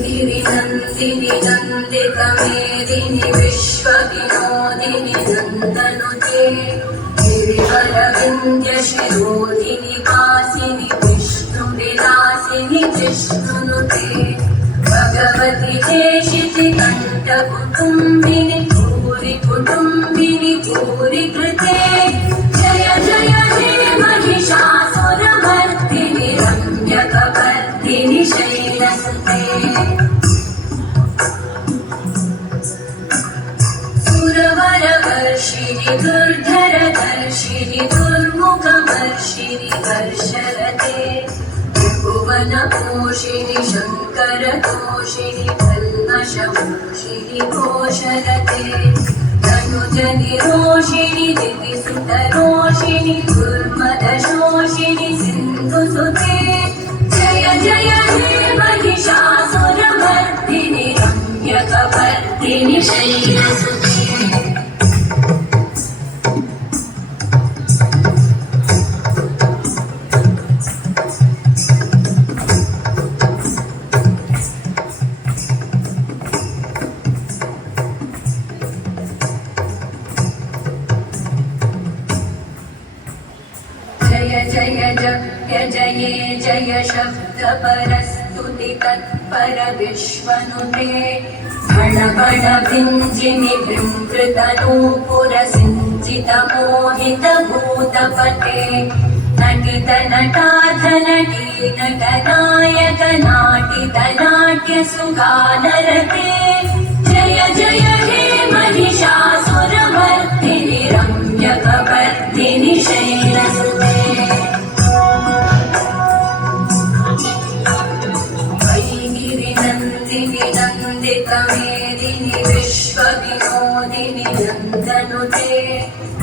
नंदिनी नंदितमेदिनि विश्वविनोदिनि नन्दनुते गिरिवरविन्द्यशिरोधिनि वासिनि विष्णुविलासिनि जिष्णुनुते भगवति चेशिति कण्ठकुटुम्बिनि भूरि कुटुम्बिनि भूरि कृते जय जय हे महिषासुरमर्दिनि रम्यकपर्दिनि शैलसुते सुरवरवर्षिणि दुर्धरदर्शिनि दुर्मुखमर्षिणि वर्षरते त्रिभुवनपोषिणि शङ्करतोषिणि कल्मषमोषिणि घोषरते तनुजनिरोषिणि दितिसुतरोषिणि दुर्मदशोषिणि सिन्धुसुते जय जय हे महिषासुरमर्दिनि रम्यकपर्दिनि शैलसुते जय जय जय जये जय शब्द परस्तुति तत्पर विश्वनुते भण भण भिञ्जिनि विमृतनूपुर सिञ्चित मोहित भूतपते नटित नटाथ नटी नटनायक नाटित नाट्य सुगानरते जय जय हे महिषासुरमर्दिनि रम्यकपर्दिनि शैलसुते नंदिनि नंदितमेदिनि विश्वविनोदिनि नन्दनुते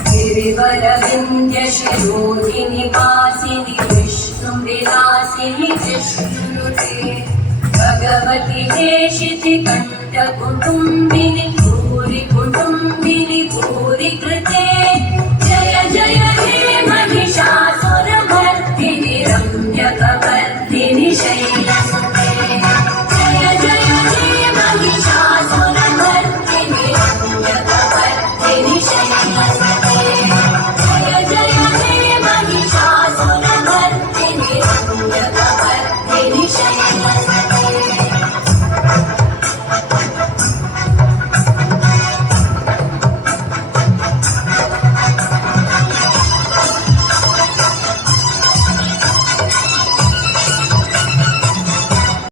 गिरिवरविन्द्यशिरोधिनि वासिनि विष्णुविलासिनि जिष्णुनुते भगवति चेशिति कण्ठकुटुम्बिनि